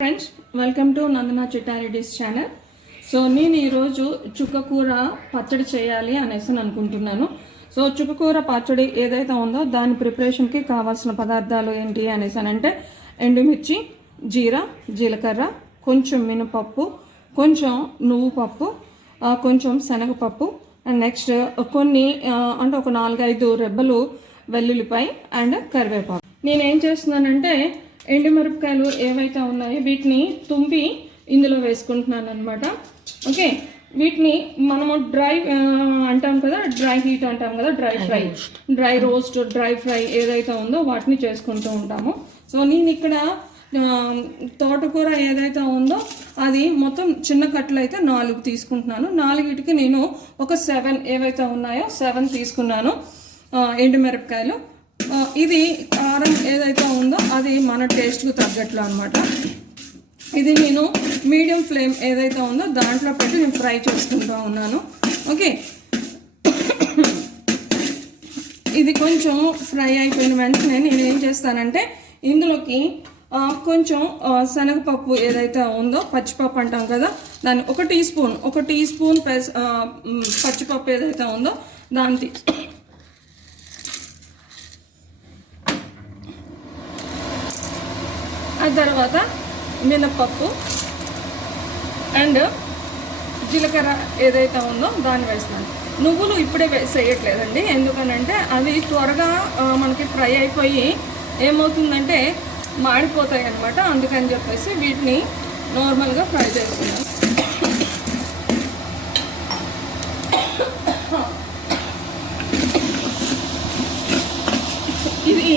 Friends, welcome to Nandana Chittareddy's channel. So నేను ఈరోజు చుక్కకూర పచ్చడి చేయాలి అనేసి అనుకుంటున్నాను. సో చుక్కకూర పచ్చడి ఏదైతే ఉందో దాని ప్రిపరేషన్కి కావాల్సిన పదార్థాలు ఏంటి అనేసి అంటే ఎండుమిర్చి, జీలకర్ర, కొంచెం మినపప్పు, కొంచెం నువ్వు పప్పు, కొంచెం శనగపప్పు అండ్ నెక్స్ట్ కొన్ని అంటే ఒక 4-5 రెబ్బలు వెల్లుల్లిపాయ అండ్ కరివేపాకు. నేనేం చేస్తున్నానంటే ఎండుమిరపకాయలు ఏవైతే ఉన్నాయో వీటిని తుంపి ఇందులో వేసుకుంటున్నాను అనమాట. ఓకే, వీటిని మనము డ్రై అంటాం కదా, డ్రై హీట్ అంటాం కదా, డ్రై రోస్ట్, డ్రై ఫ్రై ఏదైతే ఉందో వాటిని చేసుకుంటూ ఉంటాము. సో నేను ఇక్కడ తోటకూర ఏదైతే ఉందో అది మొత్తం చిన్న కట్టలు అయితే 4 తీసుకుంటున్నాను. 4కి నేను ఒక 7 ఏవైతే ఉన్నాయో 7 తీసుకున్నాను ఎండుమిరపకాయలు. ఇది కారం ఏదైతే ఉందో అది మన టేస్ట్కు తగ్గట్లు అనమాట. ఇది నేను మీడియం ఫ్లేమ్ ఏదైతే ఉందో దాంట్లో పెట్టి నేను ఫ్రై చేసుకుంటూ ఉన్నాను. ఓకే, ఇది కొంచెం ఫ్రై అయిపోయిన వెంటనే నేను ఏం చేస్తానంటే ఇందులోకి కొంచెం శనగపప్పు ఏదైతే ఉందో, పచ్చిపప్పు అంటాం కదా, దాన్ని ఒక టీ స్పూన్ పచ్చిపప్పు ఏదైతే ఉందో దాన్ని ఆ తర్వాత మినపప్పు అండ్ జీలకర్ర ఏదైతే ఉందో దాన్ని వేస్తున్నాను. నువ్వులు ఇప్పుడే వేసేయట్లేదండి, ఎందుకనంటే అవి త్వరగా మనకి ఫ్రై అయిపోయి ఏమవుతుందంటే మాడిపోతాయి అన్నమాట. అందుకని చెప్పేసి వీటిని నార్మల్గా ఫ్రై చేస్తున్నాను. ఇది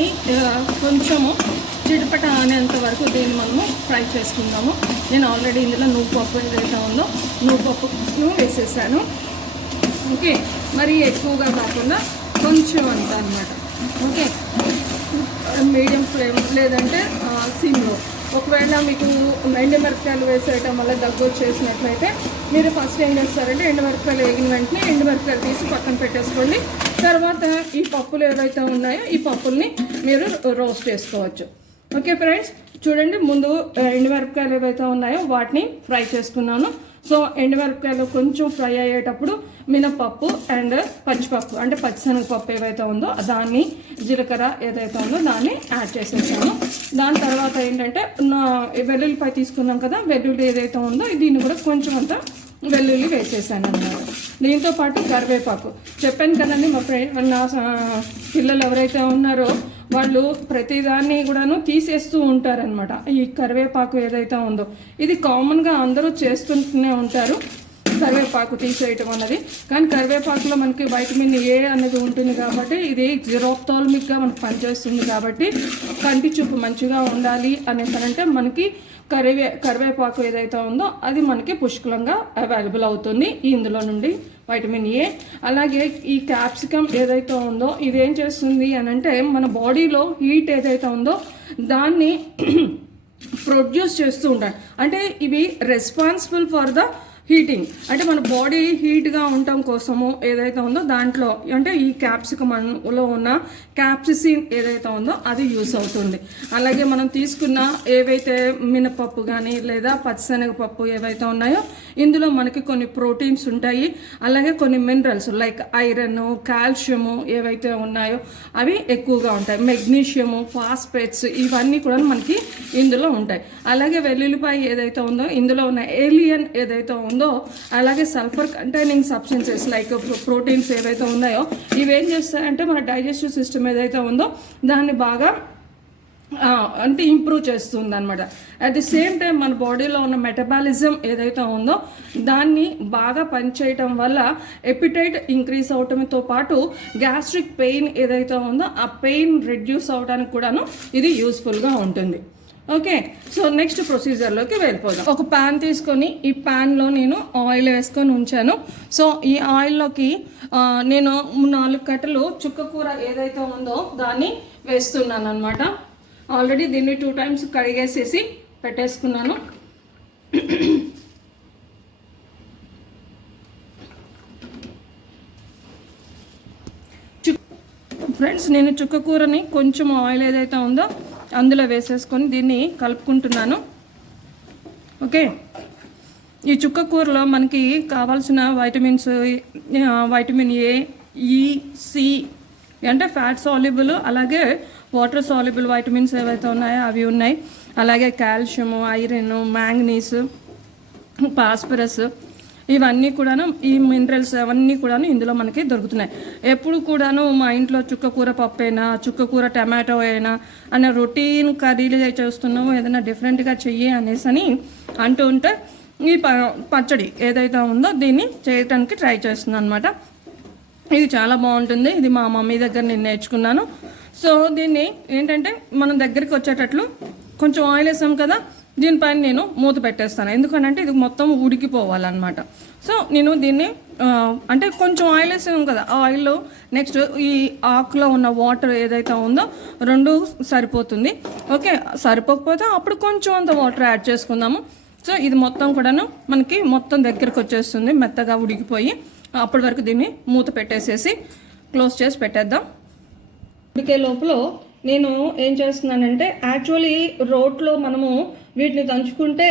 కొంచెము చిటపట అనేంత వరకు దీన్ని మనము ఫ్రై చేసుకుందాము. నేను ఆల్రెడీ ఇందులో నువ్వుపప్పు ఏదైతే ఉందో నువ్వుపప్పును వేసేసాను. ఓకే, మరీ ఎక్కువగా కాకుండా కొంచెం అంత అనమాట. ఓకే, మీడియం ఫ్లేమ్ లేదంటే సిమ్లో. ఒకవేళ మీకు ఎండుమిరపకాయలు వేసేయటం వల్ల దగ్గు వచ్చేసినట్లయితే మీరు ఫస్ట్ ఏం చేస్తారంటే ఎండుమిరపకాయలు వేగిన వెంటనే ఎండుమిరపకాయలు తీసి పక్కన పెట్టేసుకోండి. తర్వాత ఈ పప్పులు ఏవైతే ఉన్నాయో ఈ పప్పుల్ని మీరు రోస్ట్ చేసుకోవచ్చు. ఓకే ఫ్రెండ్స్, చూడండి, ముందు ఎండుమిరపకాయలు ఏవైతే ఉన్నాయో వాటిని ఫ్రై చేసుకున్నాను. సో ఎండుమిరపకాయలు కొంచెం ఫ్రై అయ్యేటప్పుడు మినపప్పు అండ్ పచ్చిపప్పు అంటే పచ్చిశనగపప్పు ఏవైతే ఉందో దాన్ని, జీలకర్ర ఏదైతే ఉందో దాన్ని యాడ్ చేసేసాను. దాని తర్వాత ఏంటంటే వెల్లుల్లిపాయ తీసుకున్నాం కదా, వెల్లుల్లి ఏదైతే ఉందో దీన్ని కూడా కొంచెం అంతా వెల్లుల్లి వేసేసాను అన్నమాట. దీంతో పాటు కరివేపాకు చెప్పాను కదండి, నా పిల్లలు ఎవరైతే ఉన్నారో వాళ్ళు ప్రతిదాన్ని కూడాను తీసేస్తూ ఉంటారనమాట. ఈ కరివేపాకు ఏదైతే ఉందో ఇది కామన్గా అందరూ చేస్తూనే ఉంటారు, కరివేపాకు తీసేయటం అన్నది. కానీ కరివేపాకులో మనకి వైటమిన్ ఏ అనేది ఉంటుంది కాబట్టి ఇది జిరోప్థాల్మిక్గా మనకు పనిచేస్తుంది. కాబట్టి కంటి చూపు మంచిగా ఉండాలి అనేసరంటే మనకి కరివేపాకు ఏదైతే ఉందో అది మనకి పుష్కలంగా అవైలబుల్ అవుతుంది ఇందులో నుండి వైటమిన్ ఏ. అలాగే ఈ క్యాప్సికమ్ ఏదైతే ఉందో ఇది ఏం చేస్తుంది అనంటే మన బాడీలో హీట్ ఏదైతే ఉందో దాన్ని ప్రొడ్యూస్ చేస్తూ ఉంటాయి. అంటే ఇవి రెస్పాన్సిబుల్ ఫర్ ద హీటింగ్, అంటే మన బాడీ హీట్గా ఉండటం కోసము ఏదైతే ఉందో దాంట్లో అంటే ఈ క్యాప్సికమ్లో ఉన్న క్యాప్సిసిన్ ఏదైతే ఉందో అది యూస్ అవుతుంది. అలాగే మనం తీసుకున్న ఏవైతే మినపప్పు కానీ లేదా పచ్చిశనగపప్పు ఏవైతే ఉన్నాయో ఇందులో మనకి కొన్ని ప్రోటీన్స్ ఉంటాయి. అలాగే కొన్ని మినరల్స్ లైక్ ఐరన్, కాల్షియము ఏవైతే ఉన్నాయో అవి ఎక్కువగా ఉంటాయి. మెగ్నీషియము, ఫాస్ఫేట్స్ ఇవన్నీ కూడా మనకి ఇందులో ఉంటాయి. అలాగే వెల్లుల్లిపాయ ఏదైతే ఉందో ఇందులో ఉన్న ఏలియన్ ఏదైతే ఉందో అలాగే sulphur containing substances like proteins ఏవైతే ఉన్నాయో ఇవేం చేస్తాయంటే మన డైజెస్టివ్ సిస్టమ్ ఏదైతే ఉందో దాన్ని బాగా అంటే ఇంప్రూవ్ చేస్తుంది అనమాట. అట్ ది సేమ్ టైం మన బాడీలో ఉన్న మెటబాలిజం ఏదైతే ఉందో దాన్ని బాగా పనిచేయటం వల్ల ఎపిటైట్ ఇంక్రీజ్ అవటంతో పాటు గ్యాస్ట్రిక్ పెయిన్ ఏదైతే ఉందో ఆ పెయిన్ రిడ్యూస్ అవడానికి కూడాను ఇది యూస్ఫుల్గా ఉంటుంది. ఓకే, సో నెక్స్ట్ ప్రొసీజర్లోకి వెళ్ళిపోదాం. ఒక ప్యాన్ తీసుకొని ఈ ప్యాన్లో నేను ఆయిల్ వేసుకొని ఉంచాను. సో ఈ ఆయిల్లోకి నేను 4 కట్టలు చుక్కకూర ఏదైతే ఉందో దాన్ని వేస్తున్నాను అనమాట. ఆల్రెడీ దీన్ని 2 టైమ్స్ కడిగేసేసి పెట్టేసుకున్నాను. ఫ్రెండ్స్, నేను చుక్కకూరని కొంచెం ఆయిల్ ఏదైతే ఉందో అందులో వేసేసుకొని దీన్ని కలుపుకుంటున్నాను. ఓకే, ఈ చుక్క కూరలో మనకి కావాల్సిన వైటమిన్ ఏ, ఈ, సి అంటే ఫ్యాట్ సాల్యుబుల్, అలాగే వాటర్ సాల్యుబుల్ వైటమిన్స్ ఏవైతే ఉన్నాయో అవి ఉన్నాయి. అలాగే కాల్షియము, ఐరన్, మ్యాంగనీస్, ఫాస్ఫరస్, ఇవన్నీ కూడాను, ఈ మినరల్స్ అవన్నీ కూడాను ఇందులో మనకి దొరుకుతున్నాయి. ఎప్పుడు కూడాను మా ఇంట్లో చుక్కకూర పప్పు అయినా, చుక్కకూర టమాటో అయినా అనే రొటీన్ కర్రీలుగా చేస్తున్నాము, ఏదైనా డిఫరెంట్గా చెయ్యి అనేసి అని అంటూ ఉంటే ఈ పచ్చడి ఏదైతే ఉందో దీన్ని చేయడానికి ట్రై చేస్తున్నాను అనమాట. ఇది చాలా బాగుంటుంది. ఇది మా మమ్మీ దగ్గర నేను నేర్చుకున్నాను. సో దీన్ని ఏంటంటే మనం దగ్గరికి వచ్చేటట్లు కొంచెం ఆయిల్ వేసాం కదా, దీనిపైన నేను మూత పెట్టేస్తాను. ఎందుకంటే ఇది మొత్తం ఉడికిపోవాలన్నమాట. సో నేను దీన్ని అంటే కొంచెం ఆయిల్ వేసాం కదా, ఆ ఆయిల్లో నెక్స్ట్ ఈ ఆకులో ఉన్న వాటర్ ఏదైతే ఉందో రెండు సరిపోతుంది. ఓకే, సరిపోకపోతే అప్పుడు కొంచెం అంత వాటర్ యాడ్ చేసుకుందాము. సో ఇది మొత్తం కూడాను మనకి మొత్తం దగ్గరకు వచ్చేస్తుంది, మెత్తగా ఉడికిపోయి. అప్పటి వరకు దీన్ని మూత పెట్టేసేసి క్లోజ్ చేసి పెట్టేద్దాం. ఉడికే లోపల నేను ఏం చేస్తున్నానంటే, యాక్చువల్లీ రోట్లో మనము వీటిని దంచుకుంటే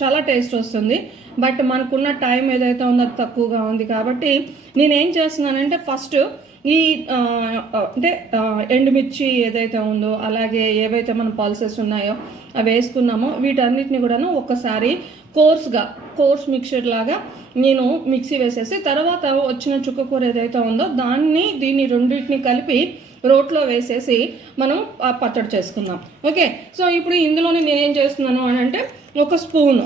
చాలా టేస్ట్ వస్తుంది. బట్ మనకున్న టైం ఏదైతే ఉందో అది తక్కువగా ఉంది కాబట్టి నేనేం చేస్తున్నానంటే ఫస్ట్ ఈ అంటే ఎండుమిర్చి ఏదైతే ఉందో, అలాగే ఏవైతే మన పల్సెస్ ఉన్నాయో అవి వేసుకున్నామో వీటన్నిటిని కూడాను ఒక్కసారి కోర్స్ మిక్చర్ లాగా నేను మిక్సీ వేసేసి తర్వాత వచ్చిన చుక్కకూర ఏదైతే ఉందో దీన్ని రెండింటిని కలిపి రోట్లో వేసేసి మనం పచ్చడి చేసుకుందాం. ఓకే, సో ఇప్పుడు ఇందులోనే నేనేం చేస్తున్నాను అని అంటే ఒక స్పూన్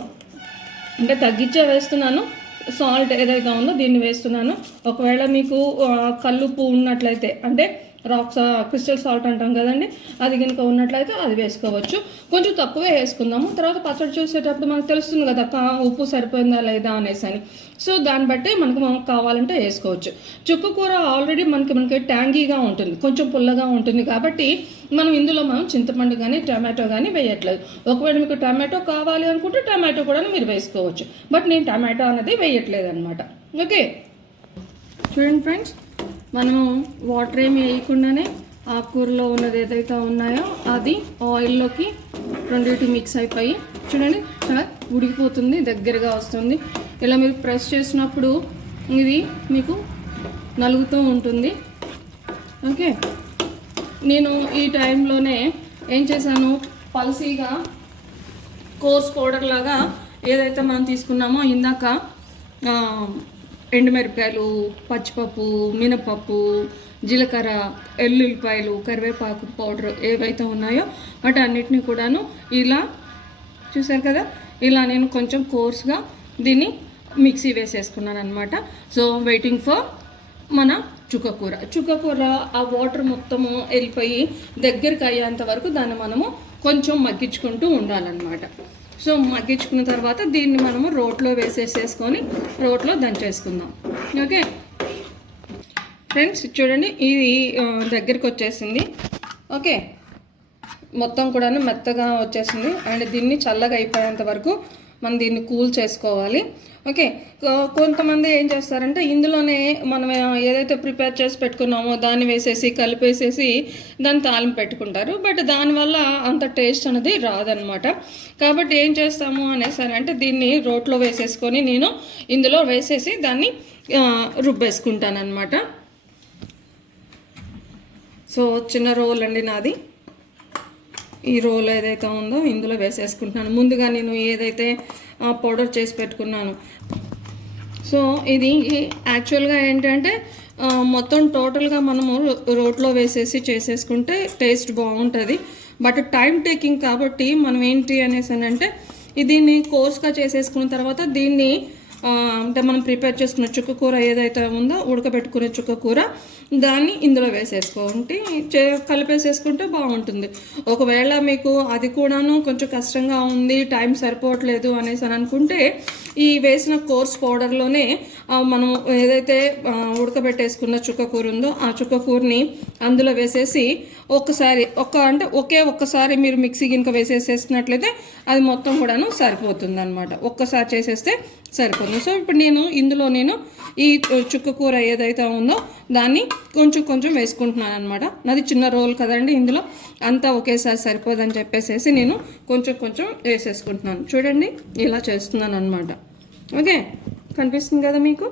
అంటే తగ్గించే వేస్తున్నాను, సాల్ట్ ఏదైతే ఉందో దీన్ని వేస్తున్నాను. ఒకవేళ మీకు కల్లుప్పు ఉన్నట్లయితే అంటే క్రిస్టల్ సాల్ట్ అంటాం కదండి, అది కనుక ఉన్నట్లయితే అది వేసుకోవచ్చు. కొంచెం తక్కువే వేసుకుందాము, తర్వాత పచ్చడి చూసేటప్పుడు మనకు తెలుస్తుంది కదా ఉప్పు సరిపోయిందా లేదా అనేసి అని. సో దాన్ని బట్టి మనకు కావాలంటే వేసుకోవచ్చు. చుక్కకూర ఆల్రెడీ మనకి ట్యాంగీగా ఉంటుంది, కొంచెం పుల్లగా ఉంటుంది కాబట్టి ఇందులో చింతపండు కానీ టమాటో కానీ వేయట్లేదు. ఒకవేళ మీకు టమాటో కావాలి అనుకుంటే టమాటో కూడా మీరు వేసుకోవచ్చు, బట్ నేను టమాటో అనేది వేయట్లేదు అనమాట. ఓకే, చూడండి ఫ్రెండ్స్, మనము వాటర్ ఏమి వేయకుండానే ఆకుకూరలో ఉన్నది ఏదైతే ఉన్నాయో అది ఆయిల్లోకి రెండింటి మిక్స్ అయిపోయి చూడండి చాలా ఉడికిపోతుంది, దగ్గరగా వస్తుంది. ఇలా మీరు ప్రెస్ చేసినప్పుడు ఇది మీకు నలుగుతూ ఉంటుంది. ఓకే, నేను ఈ టైంలోనే ఏం చేశాను, పల్సీగా కోర్స్ పౌడర్ లాగా ఏదైతే మనం తీసుకున్నామో ఇందాక ఎండుమిరపకాయలు, పచ్చిపప్పు, మినపప్పు, జీలకర్ర, ఎల్లుల్లిపాయలు, కరివేపాకు పౌడర్ ఏవైతే ఉన్నాయో వాటి అన్నిటిని కూడాను ఇలా చూసారు కదా, ఇలా నేను కొంచెం కోర్స్గా దీన్ని మిక్సీ వేసేసుకున్నాను అనమాట. సో వెయిటింగ్ ఫర్ మన చుక్కకూర ఆ వాటర్ మొత్తము వెళ్ళిపోయి దగ్గరికి అయ్యేంత వరకు దాన్ని మనము కొంచెం మగ్గించుకుంటూ ఉండాలన్నమాట. సో మగ్గించుకున్న తర్వాత దీన్ని మనము రోట్లో వేసేసేసుకొని రోట్లో దంచేసుకుందాం. ఓకే ఫ్రెండ్స్, చూడండి ఇది దగ్గరికి వచ్చేసింది. ఓకే, మొత్తం కూడా మెత్తగా వచ్చేసింది. అండ్ దీన్ని చల్లగా అయిపోయేంత వరకు మనం దీన్ని కూల్ చేసుకోవాలి. ఓకే, కొంతమంది ఏం చేస్తారంటే ఇందులోనే మనం ఏదైతే ప్రిపేర్ చేసి పెట్టుకున్నామో దాన్ని వేసేసి కలిపేసేసి దాన్ని తాలింపు పెట్టుకుంటారు. బట్ దానివల్ల అంత టేస్ట్ అనేది రాదనమాట. కాబట్టి ఏం చేస్తాము అనేసి అంటే దీన్ని రోట్లో వేసేసుకొని నేను ఇందులో వేసేసి దాన్ని రుబ్బేసుకుంటాను అనమాట. సో చిన్న రోల్ అండి నాది. ఈ రోల్ ఏదైతే ఉందో ఇందులో వేసేసుకుంటున్నాను. ముందుగా నేను ఏదైతే పౌడర్ చేసి పెట్టుకున్నాను. సో ఇది యాక్చువల్గా ఏంటంటే మొత్తం టోటల్గా మనము రోట్లో వేసేసి చేసేసుకుంటే టేస్ట్ బాగుంటుంది. బట్ టైం టేకింగ్ కాబట్టి మనం ఏంటి అనేసి అంటే దీన్ని కోర్స్గా చేసేసుకున్న తర్వాత దీన్ని అంటే మనం ప్రిపేర్ చేసుకున్న చుక్కకూర ఏదైతే ఉందో ఉడకబెట్టుకునే చుక్కకూర దాన్ని ఇందులో వేసేసుకుంటే కలిపేసేసుకుంటే బాగుంటుంది. ఒకవేళ మీకు అది కూడాను కొంచెం కష్టంగా ఉంది, టైం సరిపోవట్లేదు అనేసి అని అనుకుంటే ఈ వేసిన కోర్స్ పౌడర్లోనే మనం ఏదైతే ఉడకబెట్టేసుకున్న చుక్కకూర ఉందో ఆ చుక్కకూరని అందులో వేసేసి ఒక్కసారి మీరు మిక్సీ గినక వేసేసేసినట్లయితే అది మొత్తం కూడాను సరిపోతుంది అనమాట. ఒక్కసారి చేసేస్తే సరిపోతుంది. సో ఇప్పుడు ఇందులో ఈ చుక్క కూర ఏదైతే ఉందో దాన్ని కొంచెం కొంచెం వేసుకుంటున్నాను అనమాట. నాది చిన్న రోల్ కదండి, ఇందులో అంతా ఒకేసారి సరిపోదని చెప్పేసి నేను కొంచెం కొంచెం వేసేసుకుంటున్నాను. చూడండి ఇలా చేస్తున్నాను అనమాట. ఓకే, కనిపిస్తుంది కదా మీకు,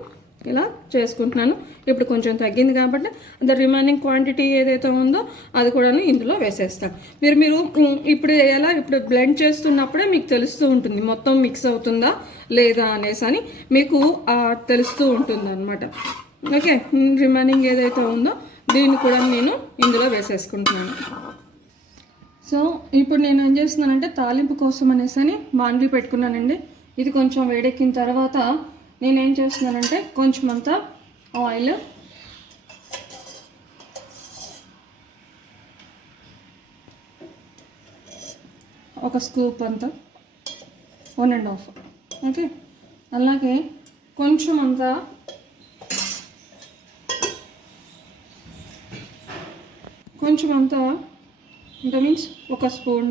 ఇలా చేసుకుంటున్నాను. ఇప్పుడు కొంచెం తగ్గింది కాబట్టి ద రిమైనింగ్ క్వాంటిటీ ఏదైతే ఉందో అది కూడా ఇందులో వేసేస్తాను. మీరు ఇప్పుడు బ్లెండ్ చేస్తున్నప్పుడే మీకు తెలుస్తూ ఉంటుంది మొత్తం మిక్స్ అవుతుందా లేదా అనేసి మీకు తెలుస్తూ ఉంటుంది అనమాట. ఓకే, రిమైనింగ్ ఏదైతే ఉందో దీన్ని కూడా నేను ఇందులో వేసేసుకుంటున్నాను. సో ఇప్పుడు నేను ఏం చేస్తున్నానంటే తాలింపు కోసం అనేసి బాండ్లీ పెట్టుకున్నానండి. ఇది కొంచెం వేడెక్కిన తర్వాత నేనేం చేస్తున్నానంటే కొంచెం అంతా ఆయిల్, ఒక స్కూప్ అంతా, 1.5, ఓకే, అలాగే కొంచెం అంతా అంటే మీన్స్ ఒక స్పూన్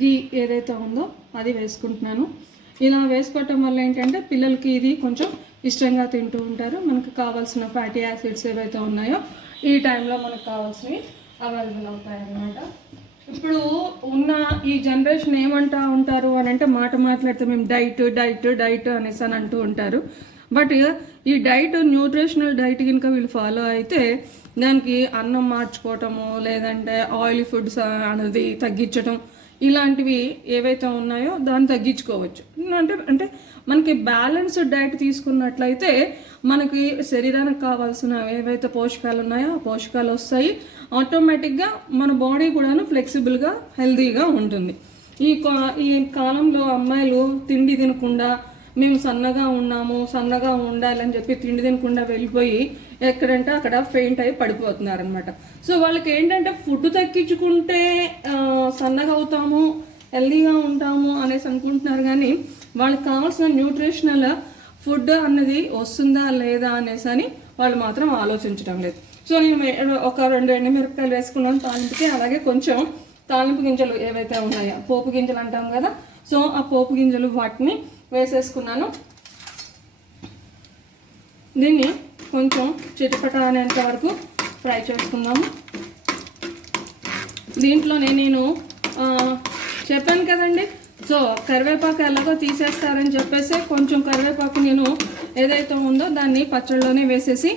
గీ ఏదైతే ఉందో అది వేసుకుంటున్నాను. ఇలా వేసుకోవటం వల్ల ఏంటంటే పిల్లలకి ఇది కొంచెం ఇష్టంగా తింటూ ఉంటారు. మనకు కావాల్సిన ఫ్యాటీ యాసిడ్స్ ఏవైతే ఉన్నాయో ఈ టైంలో మనకు కావాల్సినవి అవైలబుల్ అవుతాయి అన్నమాట. ఇప్పుడు ఉన్న ఈ జనరేషన్ ఏమంటూ ఉంటారు అని అంటే మాట్లాడితే మేము డైట్ అనేసి అంటూ ఉంటారు. బట్ ఈ న్యూట్రిషనల్ డైట్ కనుక వీళ్ళు ఫాలో అయితే దానికి అన్నం మార్చుకోవటము, లేదంటే ఆయిలీ ఫుడ్స్ అనేది తగ్గించటం, ఇలాంటివి ఏవైతే ఉన్నాయో దాన్ని తగ్గించుకోవచ్చు. అంటే మనకి బ్యాలెన్స్డ్ డైట్ తీసుకున్నట్లయితే మనకి శరీరానికి కావాల్సిన ఏవైతే పోషకాలు ఉన్నాయో ఆ పోషకాలు వస్తాయి. ఆటోమేటిక్గా మన బాడీ కూడాను ఫ్లెక్సిబుల్గా హెల్తీగా ఉంటుంది. ఈ కాలంలో అమ్మాయిలు తిండి తినకుండా మేము సన్నగా ఉండాలని చెప్పి తిండి తినకుండా వెళ్ళిపోయి ఎక్కడంటే అక్కడ ఫెయింట్ అయి పడిపోతున్నారు అనమాట. సో వాళ్ళకి ఏంటంటే ఫుడ్ తగ్గించుకుంటే సన్నగా అవుతాము, హెల్తీగా ఉంటాము అనేసి అనుకుంటున్నారు. కానీ వాళ్ళకి కావాల్సిన న్యూట్రిషనల్ ఫుడ్ అన్నది వస్తుందా లేదా అనేసి వాళ్ళు మాత్రం ఆలోచించడం లేదు. సో నేను ఒక 2 ఎండుమిరపకాయలు వేసుకున్నాను తాలింపుకి. అలాగే కొంచెం తాలింపు గింజలు ఏవైతే ఉన్నాయో పోపు గింజలు అంటాం కదా, సో ఆ పోపు గింజలు వాటిని వేసేసుకున్నాను. దీన్ని కొంచెం చిటపట అనేంత వరకు ఫ్రై చేసుకుందాము. దీంట్లోనే నేను చెప్పాను కదండి, సో కరివేపాకు ఎలాగో తీసేస్తారని చెప్పేసి కొంచెం కరివేపాకు నేను ఏదైతే ఉందో దాన్ని పచ్చళ్ళలోనే వేసేసి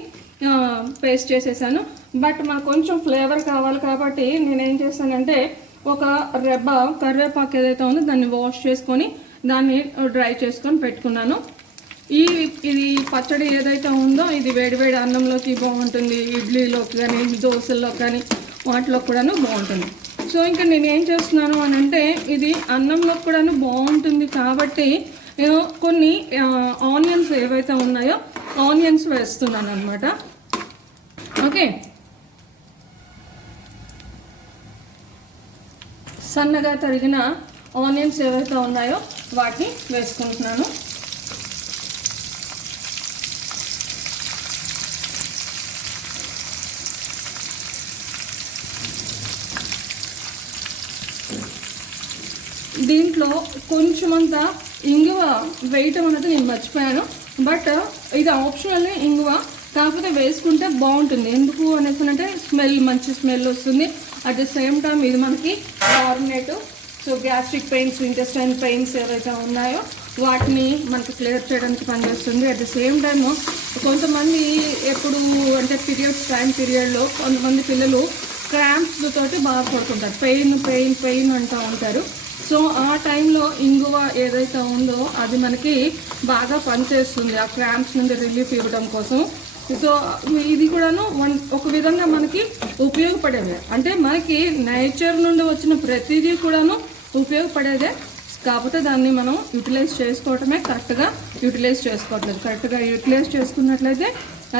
పేస్ట్ చేసేసాను. బట్ మాకు కొంచెం ఫ్లేవర్ కావాలి కాబట్టి నేనేం చేస్తానంటే ఒక రెబ్బ కరివేపాకు ఏదైతే ఉందో దాన్ని వాష్ చేసుకొని దాన్ని డ్రై చేసుకొని పెట్టుకున్నాను. ఇది పచ్చడి ఏదైతే ఉందో ఇది వేడివేడి అన్నంలోకి బాగుంటుంది, ఇడ్లీలోకి కానీ దోశల్లో కానీ వాటిలో కూడాను బాగుంటుంది. సో ఇంకా నేను ఏం చేస్తున్నాను అని అంటే ఇది అన్నంలో కూడాను బాగుంటుంది కాబట్టి నేను కొన్ని ఆనియన్స్ ఏవైతే ఉన్నాయో ఆనియన్స్ వేస్తున్నాను అనమాట. ఓకే, సన్నగా తరిగిన ఆనియన్స్ ఏవైతే ఉన్నాయో వాటిని వేసుకుంటున్నాను. దీంట్లో కొంచెమంత ఇంగువ వేయటం అనేది నేను మర్చిపోయాను. బట్ ఇది ఆప్షనల్ ఇంగువ, కాకపోతే వేసుకుంటే బాగుంటుంది. ఎందుకు అనేసి అంటే మంచి స్మెల్ వస్తుంది. అట్ ద సేమ్ టైం ఇది మనకి carbonate, so gastric pains, intestine pains ఏవైతే ఉన్నాయో వాటిని మనకి క్లియర్ చేయడానికి పనిచేస్తుంది. అట్ ద సేమ్ టైమ్ కొంతమంది ఎప్పుడు అంటే పీరియడ్లో కొంతమంది పిల్లలు క్రాంప్స్ తోటి బాధపడుతుంటారు, పెయిన్ అంటూ ఉంటారు. సో ఆ టైంలో ఇంగువ ఏదైతే ఉందో అది మనకి బాగా పనిచేస్తుంది ఆ క్రాంప్స్ నుండి రిలీఫ్ ఇవ్వడం కోసం. సో ఇది కూడాను ఒక విధంగా మనకి ఉపయోగపడేదే, అంటే మనకి నేచర్ నుండి వచ్చిన ప్రతిదీ కూడాను ఉపయోగపడేదే. కాకపోతే దాన్ని మనం యూటిలైజ్ చేసుకోవటమే కరెక్ట్గా యూటిలైజ్ చేసుకోవట్లేదు. కరెక్ట్గా యూటిలైజ్ చేసుకున్నట్లయితే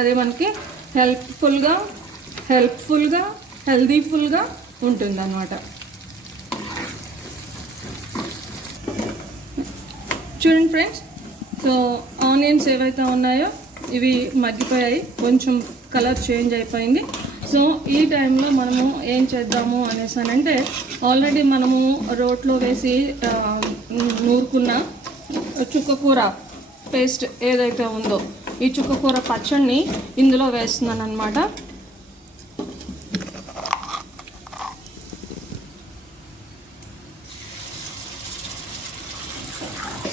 అది మనకి హెల్ప్ఫుల్గా హెల్దీఫుల్గా ఉంటుంది అన్నమాట. చూడండి ఫ్రెండ్స్, సో ఆనియన్స్ ఏవైతే ఉన్నాయో ఇవి మగ్గిపోయాయి, కొంచెం కలర్ చేంజ్ అయిపోయింది. సో ఈ టైంలో మనము ఏం చేద్దాము అనేసి అని అంటే ఆల్రెడీ మనము రోట్లో వేసి నూరుకున్న చుక్కకూర పేస్ట్ ఏదైతే ఉందో ఈ చుక్కకూర పచ్చడిని ఇందులో వేస్తున్నాను అనమాట.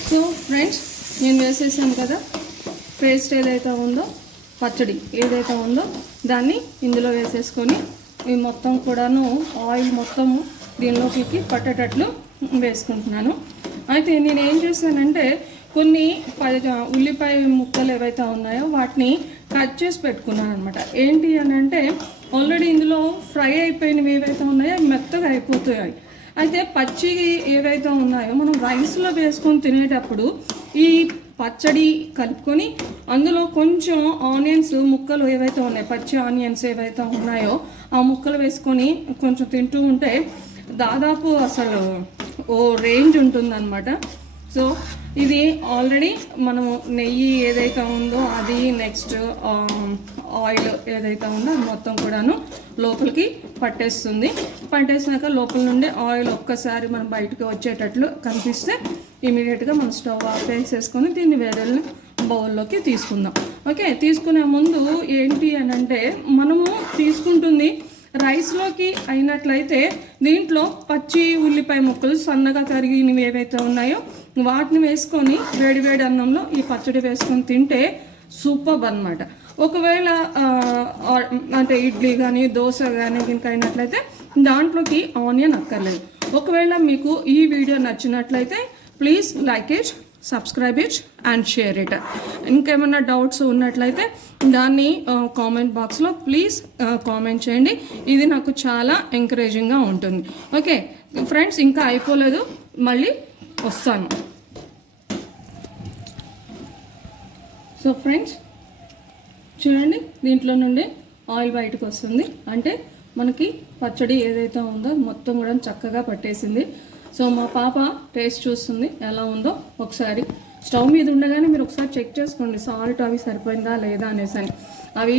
సో ఫ్రెండ్స్, నేను వేసేసాను కదా పేస్ట్ ఏదైతే ఉందో, పచ్చడి ఏదైతే ఉందో దాన్ని ఇందులో వేసేసుకొని ఈ మొత్తం కూడాను ఆయిల్ మొత్తము దీనిలోకి పట్టేటట్లు వేసుకుంటున్నాను. అయితే నేను ఏం చేశానంటే కొన్ని ఉల్లిపాయ ముక్కలు ఏవైతే ఉన్నాయో వాటిని కట్ చేసి పెట్టుకున్నాను అనమాట. ఏంటి అని అంటే ఆల్రెడీ ఇందులో ఫ్రై అయిపోయినవి ఏవైతే ఉన్నాయో అవి మెత్తగా అయిపోతాయి. అయితే పచ్చి ఏవైతే ఉన్నాయో మనం రైస్లో వేసుకొని తినేటప్పుడు ఈ పచ్చడి కలుపుకొని అందులో కొంచెం ఆనియన్స్ ముక్కలు ఏవైతే ఉన్నాయో, పచ్చి ఆనియన్స్ ఏవైతే ఉన్నాయో ఆ ముక్కలు వేసుకొని కొంచెం తింటూ ఉంటే దాదాపు అసలు ఓ రేంజ్ ఉంటుందన్నమాట. సో ఇది ఆల్రెడీ మనము నెయ్యి ఏదైతే ఉందో అది, నెక్స్ట్ ఆయిల్ ఏదైతే ఉందో అది మొత్తం కూడాను లోపలికి పట్టేస్తుంది. పట్టేసినాక లోపల నుండి ఆయిల్ ఒక్కసారి మనం బయటకు వచ్చేటట్లు కనిపిస్తే ఇమీడియట్గా మనం స్టవ్ ఆఫ్ వేసేసుకొని దీన్ని వేరే బౌల్లోకి తీసుకుందాం. ఓకే, తీసుకునే ముందు ఏంటి అని అంటే మనము తీసుకుంటుంది రైస్లోకి అయినట్లయితే దీంట్లో పచ్చి ఉల్లిపాయ ముక్కలు సన్నగా తరిగినవి ఏవైతే ఉన్నాయో వాటిని వేసుకొని వేడివేడి అన్నంలో ఈ పచ్చడి వేసుకొని తింటే సూపర్ అన్నమాట. ఒకవేళ అంటే ఇడ్లీ కానీ దోశ కానీ ఇంకా అయినట్లయితే దాంట్లోకి ఆనియన్ అక్కర్లేదు. ఒకవేళ మీకు ఈ వీడియో నచ్చినట్లయితే please like it, subscribe it and share it. ఇంకేమైనా డౌట్స్ ఉన్నట్లయితే దాన్ని కామెంట్ బాక్స్లో ప్లీజ్ కామెంట్ చేయండి. ఇది నాకు చాలా ఎంకరేజింగ్గా ఉంటుంది. ఓకే ఫ్రెండ్స్, ఇంకా అయిపోలేదు, మళ్ళీ వస్తాను. సో ఫ్రెండ్స్ చూడండి, దీంట్లో నుండి ఆయిల్ బయటకు వస్తుంది. అంటే మనకి పచ్చడి ఏదైతే ఉందో మొత్తం కూడా చక్కగా పట్టేసింది. సో మా పాప టేస్ట్ చూస్తుంది ఎలా ఉందో. ఒకసారి స్టవ్ మీద ఉండగానే మీరు ఒకసారి చెక్ చేసుకోండి సాల్ట్ అవి సరిపోయిందా లేదా అనేసి అని. అవి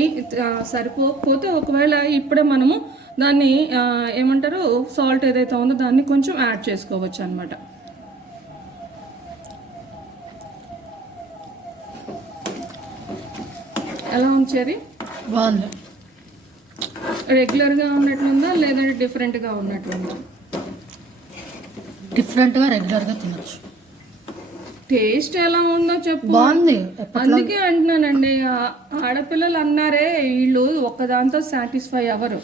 సరిపోకపోతే ఒకవేళ ఇప్పుడే మనము దాన్ని ఏమంటారు సాల్ట్ ఏదైతే ఉందో దాన్ని కొంచెం యాడ్ చేసుకోవచ్చు అనమాట. ఎలా ఉంది చెర్రీ? బాగుంది. రెగ్యులర్గా ఉన్నట్లుందా లేదంటే డిఫరెంట్గా ఉన్నట్లుందా? డిఫరెంట్గా రెగ్యులర్గా తినచ్చు. టేస్ట్ ఎలా ఉందో చెప్పు. బాగుంది. అందుకే అంటున్నానండి, ఆడపిల్లలు అన్నారే వీళ్ళు ఒక్కదాంతో సాటిస్ఫై అవ్వరు.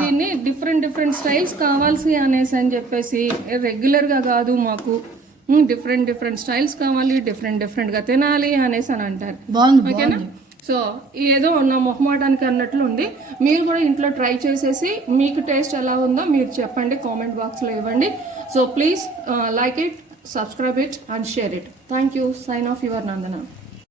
దీన్ని డిఫరెంట్ స్టైల్స్ కావాల్సి అనేసి అని చెప్పేసి రెగ్యులర్గా కాదు, మాకు డిఫరెంట్ స్టైల్స్ కావాలి, డిఫరెంట్గా తినాలి అనేసి అని అంటారు. ఓకేనా? సో ఏదో నా మొహమాటానికి అన్నట్లు ఉంది. మీరు కూడా ఇంట్లో ట్రై చేసేసి మీకు టేస్ట్ ఎలా ఉందో మీరు చెప్పండి, కామెంట్ బాక్స్లో ఇవ్వండి. So please like it, subscribe it and share it. Thank you. Sign off, your Nandana.